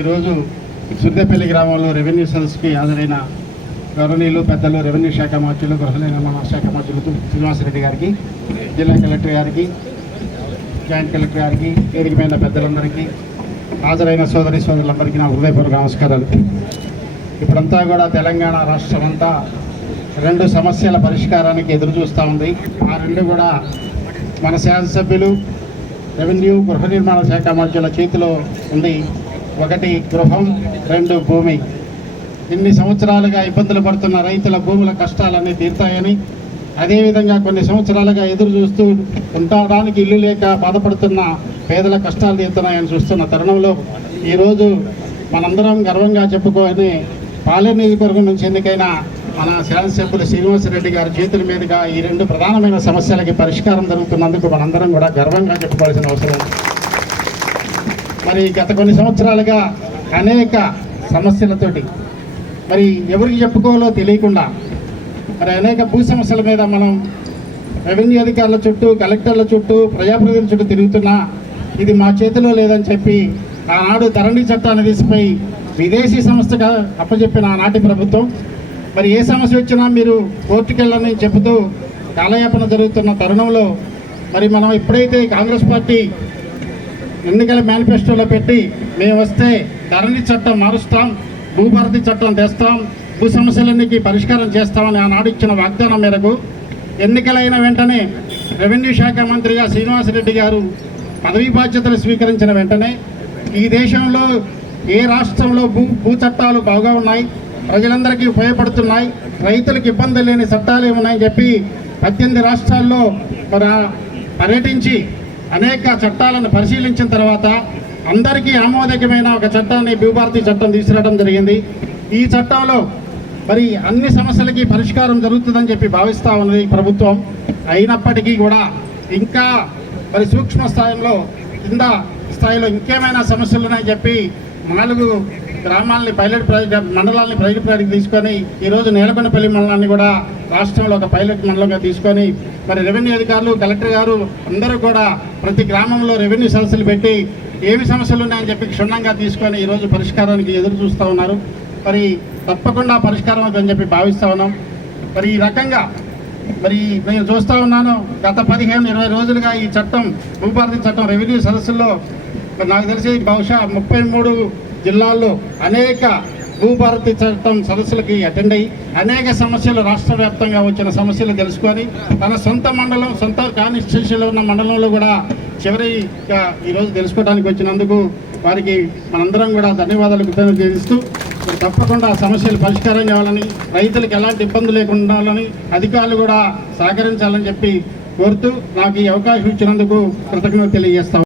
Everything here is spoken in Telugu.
ఈరోజు సుర్దేపల్లి గ్రామంలో రెవెన్యూ సదస్సుకి హాజరైన గౌరవనీయులు పెద్దలు రెవెన్యూ శాఖ మంత్రులు గృహ నిర్మాణ శాఖ మంత్రులు శ్రీనివాసరెడ్డి గారికి, జిల్లా కలెక్టర్ గారికి, జాయింట్ కలెక్టర్ గారికి, వేదికమైన పెద్దలందరికీ, హాజరైన సోదరులందరికీ నా హృదయపూర్వక నమస్కారాలు. ఇప్పుడంతా కూడా తెలంగాణ రాష్ట్రం అంతా రెండు సమస్యల పరిష్కారానికి ఎదురు చూస్తూ ఉంది. ఆ రెండు కూడా మన శాసనసభ్యులు రెవెన్యూ గృహ నిర్మాణ శాఖ మంత్రుల చేతిలో ఉంది. ఒకటి గృహం, రెండు భూమి. ఇన్ని సంవత్సరాలుగా ఇబ్బందులు పడుతున్న రైతుల భూముల కష్టాలన్నీ తీరుతాయని, అదేవిధంగా కొన్ని సంవత్సరాలుగా ఎదురు చూస్తూ ఉండడానికి ఇల్లు లేక బాధపడుతున్న పేదల కష్టాలు తీరుతున్నాయని చూస్తున్న తరుణంలో ఈరోజు మనందరం గర్వంగా చెప్పుకొని పాలేరు నియోజకవర్గం నుంచి ఎన్నికైన మన శాసనసభ్యులు శ్రీనివాసరెడ్డి గారి చేతుల మీదుగా ఈ రెండు ప్రధానమైన సమస్యలకి పరిష్కారం జరుగుతున్నందుకు మనందరం కూడా గర్వంగా చెప్పుకోవాల్సిన అవసరం. మరి గత కొన్ని సంవత్సరాలుగా అనేక సమస్యలతోటి మరి ఎవరికి చెప్పుకోవాలో తెలియకుండా మరి అనేక భూ సమస్యల మీద మనం రెవెన్యూ అధికారుల చుట్టూ, కలెక్టర్ల చుట్టూ, ప్రజాప్రతినిధుల చుట్టూ తిరుగుతున్నా ఇది మా చేతిలో లేదని చెప్పి ఆనాడు ధరణి చట్టాన్ని తీసిపోయి విదేశీ సంస్థగా అప్పచెప్పిన ఆనాటి ప్రభుత్వం మరి ఏ సమస్య వచ్చినా మీరు కోర్టుకెళ్ళని చెబుతూ కాలయాపన జరుగుతున్న తరుణంలో మరి మనం ఎప్పుడైతే కాంగ్రెస్ పార్టీ ఎన్నికల మేనిఫెస్టోలో పెట్టి మేము వస్తే ధరణి చట్టం మారుస్తాం, భూభారతి చట్టం తెస్తాం, భూ సమస్యలన్నిటికీ పరిష్కారం చేస్తామని ఆనాడు ఇచ్చిన వాగ్దానం మేరకు ఎన్నికలైన వెంటనే రెవెన్యూ శాఖ మంత్రిగా శ్రీనివాసరెడ్డి గారు పదవీ బాధ్యతలు స్వీకరించిన వెంటనే ఈ దేశంలో ఏ రాష్ట్రంలో భూ చట్టాలు బాగా ఉన్నాయి, ప్రజలందరికీ ఉపయోగపడుతున్నాయి, రైతులకు ఇబ్బంది లేని చట్టాలు ఏమున్నాయని చెప్పి 18 రాష్ట్రాల్లో పర్యటించి అనేక చట్టాలను పరిశీలించిన తర్వాత అందరికీ ఆమోదకమైన ఒక చట్టాన్ని భూభారతి చట్టం తీసుకురావడం జరిగింది. ఈ చట్టంలో మరి అన్ని సమస్యలకి పరిష్కారం జరుగుతుందని చెప్పి భావిస్తూ ఉన్నది ప్రభుత్వం. అయినప్పటికీ కూడా ఇంకా మరి సూక్ష్మ స్థాయిలో, కింద స్థాయిలో ఇంకేమైనా సమస్యలు ఉన్నాయని చెప్పి 4 గ్రామాలని మండలాన్ని పైలట్ ప్రాజెక్ట్ తీసుకొని ఈరోజు నేలకొండపల్లి మండలాన్ని కూడా రాష్ట్రంలో ఒక పైలట్ మండలంగా తీసుకొని మరి రెవెన్యూ అధికారులు, కలెక్టర్ గారు అందరూ కూడా ప్రతి గ్రామంలో రెవెన్యూ సమస్యలు పెట్టి ఏమి సమస్యలు ఉన్నాయని చెప్పి క్షుణ్ణంగా తీసుకొని ఈరోజు పరిష్కారానికి ఎదురు చూస్తూ ఉన్నారు. మరి తప్పకుండా పరిష్కారం అవుతుందని చెప్పి భావిస్తూ ఉన్నాం. మరి ఈ రకంగా మరి నేను చూస్తూ ఉన్నాను, గత 15-20 రోజులుగా ఈ చట్టం, భూభారతి చట్టం రెవెన్యూ సదస్సుల్లో నాకు తెలిసి బహుశా 33 జిల్లాల్లో అనేక భూభారతి చట్టం సదస్సులకి అటెండ్ అయ్యి అనేక సమస్యలు, రాష్ట్ర వ్యాప్తంగా వచ్చిన సమస్యలు తెలుసుకొని తన సొంత మండలం, సొంత కాన్స్టిట్యూషన్లో ఉన్న మండలంలో కూడా చివరిగా ఈరోజు తెలుసుకోవడానికి వచ్చినందుకు వారికి మనందరం కూడా ధన్యవాదాలు కృతజ్ఞతలు చేస్తూ తప్పకుండా సమస్యలు పరిష్కారం కావాలని, రైతులకు ఎలాంటి ఇబ్బంది లేకుండా ఉండాలని అధికారులు కూడా సహకరించాలని చెప్పి కోరుతూ నాకు ఈ అవకాశం ఇచ్చినందుకు కృతజ్ఞతలు తెలియజేస్తాం.